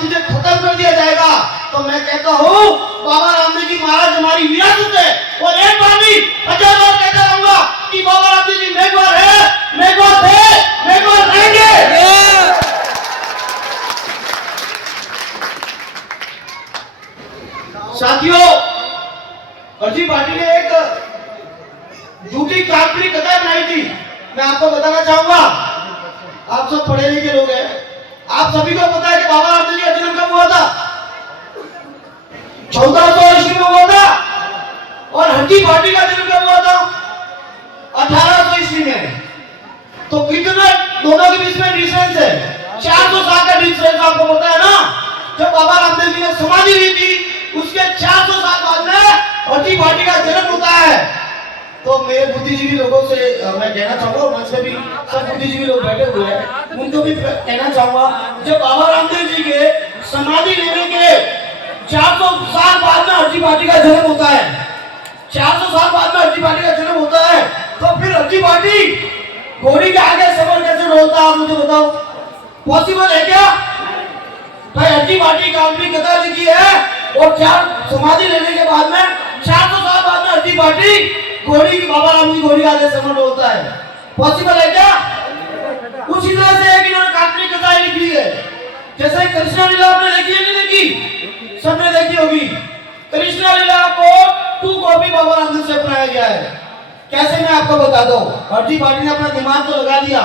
तुझे खत्म कर दिया जाएगा। तो मैं कहता हूँ बाबा रामदेव जी महाराज हमारी विरासत है, और एक बार भी 1000 बार कहता रहूंगा कि बाबा रामदेव जी मेघवार है, मेघवार थे, मेघवार रहेंगे। साथियों, अर्जी पार्टी ने एक झूठी काल्पनिक कथा बनाई थी। मैं आपको बताना चाहूंगा, आप सब पढ़े लिखे लोग हैं, आप सभी को पता है कि बाबा रामदेव जी का जन्म कब हुआ था? 1400 ईस्वी में हुआ था। और हड्डी पार्टी का जन्म कब हुआ था? 1800 ईस्वी में। तो कितना दोनों के बीच में डिफरेंस है? 400 साल का डिफरेंस आपको पता है ना। जब बाबा रामदेव जी ने समाधि ली थी, उसके 400 साल बाद में हड्डी पार्टी का जन्म होता है। तो मेरे बुद्धिजीवी लोगों से मैं कहना चाहूंगा, मंच पे भी सब बुद्धिजीवी लोग बैठे हुए हैं, उनको भी कहना चाहूंगा, जब बाबा रामदेव जी के समाधि लेने के 400 साल बाद में हड्डी पार्टी का जन्म होता है, 400 साल बाद में हड्डी पार्टी का जन्म होता है, तो फिर हड्डी पार्टी घोड़ी के आगे सफर कैसे डोलता है? मुझे बताओ, पॉसिबल है क्या? भाई हड्डी पार्टी काल्पनिक कथा लिखी है, और समाधि लेने के बाद में 400 साल बाद में हड्डी पार्टी घोड़ी की, बाबा राम जी घोड़ी आगे सफर डोलता है। पॉसिबल है क्या? उसी तरह से एक इन्होंने काल्पनिक कथा लिखी है, जैसे कृष्णा लीला आपने देखी है, नहीं देखी? सबने देखी होगी। कृष्णा लीला को 2 कॉपी बाबा रामदेव से अपनाया गया है। कैसे, मैं आपको बता दूं। हड्डी पार्टी ने अपना दिमाग तो लगा दिया,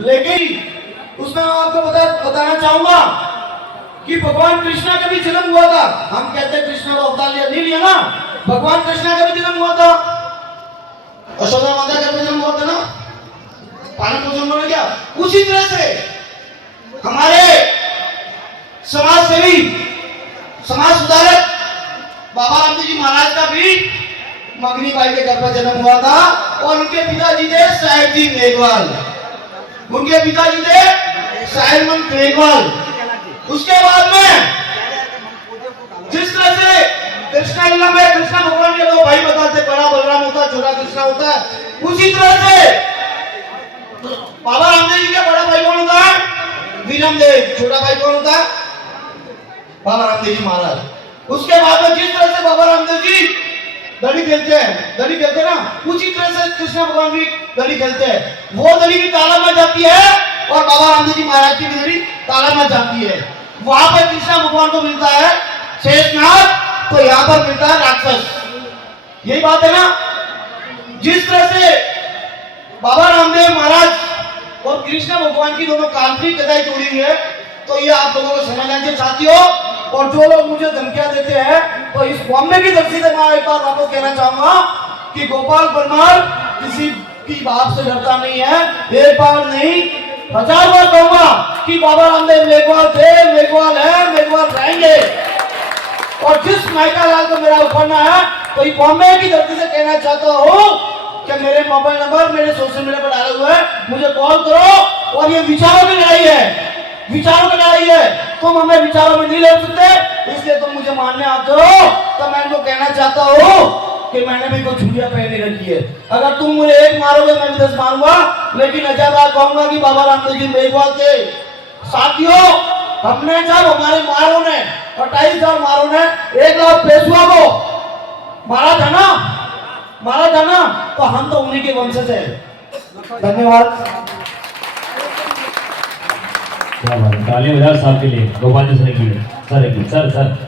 लेकिन उसमें मैं आपको बताना चाहूंगा कि भगवान कृष्णा का भी जन्म हुआ था। हम कहते हैं कृष्णा का अवतार लिया ना, भगवान कृष्णा का भी जन्म हुआ था, यशोदा माता का भी जन्म हुआ था ना, पालन पोषण में क्या। उसी तरह से हमारे समाज सेवी, समाज सुधारक बाबा रामदेव जी महाराज का भी मगनी बाई के घर पर जन्म हुआ था, और उनके पिताजी थे साहिब जी मेघवाल, उनके पिताजी थे साहिबमंद मेघवाल। उसके बाद में जिस तरह से कृष्णा लीला में कृष्णा भगवान के 2 भाई बताते, बड़ा बलराम होता है, छोटा कृष्णा होता है, उसी तरह से बाबा रामदेव जी का बड़ा भाई कौन होता है? वीरमदेव। छोटा भाई कौन होता है? बाबा रामदेव जी महाराज। उसके बाद में जिस तरह से बाबा रामदेव जी दड़ी खेलते हैं ना, उसी तरह से कृष्ण भगवान भी दड़ी खेलते हैं। वो दड़ी भी तालाब में जाती है, और बाबा रामदेव जी महाराज की भी दड़ी तालाब में जाती है। वहां पर कृष्ण भगवान को मिलता है शेषनाग, तो यहाँ पर मिलता है राक्षस। यही बात है ना। जिस तरह से बाबा रामदेव महाराज और कृष्ण भगवान की दोनों काल्पनिक कथाएं जुड़ी हुई है, तो ये आप लोगों को समझना चाहिए साथियों। और जो लोग मुझे धमकियां देते हैं, तो इस बॉम्बे की धरती से मैं एक बार वापस कहना चाहूंगा कि गोपाल परमार किसी की बात से डरता नहीं है। एक बार नहीं, 1000 बार कहूंगा कि बाबा रामदेव मेघवाल थे, मेघवाल है, मेघवाल रहेंगे। और जिस माइका लाल को मेरा उखड़ना है, तो ये बॉम्बे की धरती से कहना चाहता हूँ कि मेरे मोबाइल नंबर मेरे सोशल मीडिया पर डाले हुए हैं, मुझे कॉल करो। और ये विचारों की लड़ाई है, विचारों की लड़ाई है। तुम हमें विचारों में नहीं ले सकते, इसलिए तुम मुझे मानने आते हो। तो मैं इनको कहना चाहता हूँ कि मैंने भी कुछ छुरियां पहनी रखी है। अगर तुम मुझे 1 मारोगे, मैं भी 10 मारूंगा, लेकिन 1000 बार कहूंगा कि बाबा रामदेव जी मेघवाल थे। साथियों, हमने जब हमारे मारों ने 28,000 मारों ने 1 लाख पेशवा को मारा था ना, तो हम तो उन्हीं के वंशज हैं। धन्यवाद। तालियां बजाओ साहब के लिए, गोपाल जी सर की सर।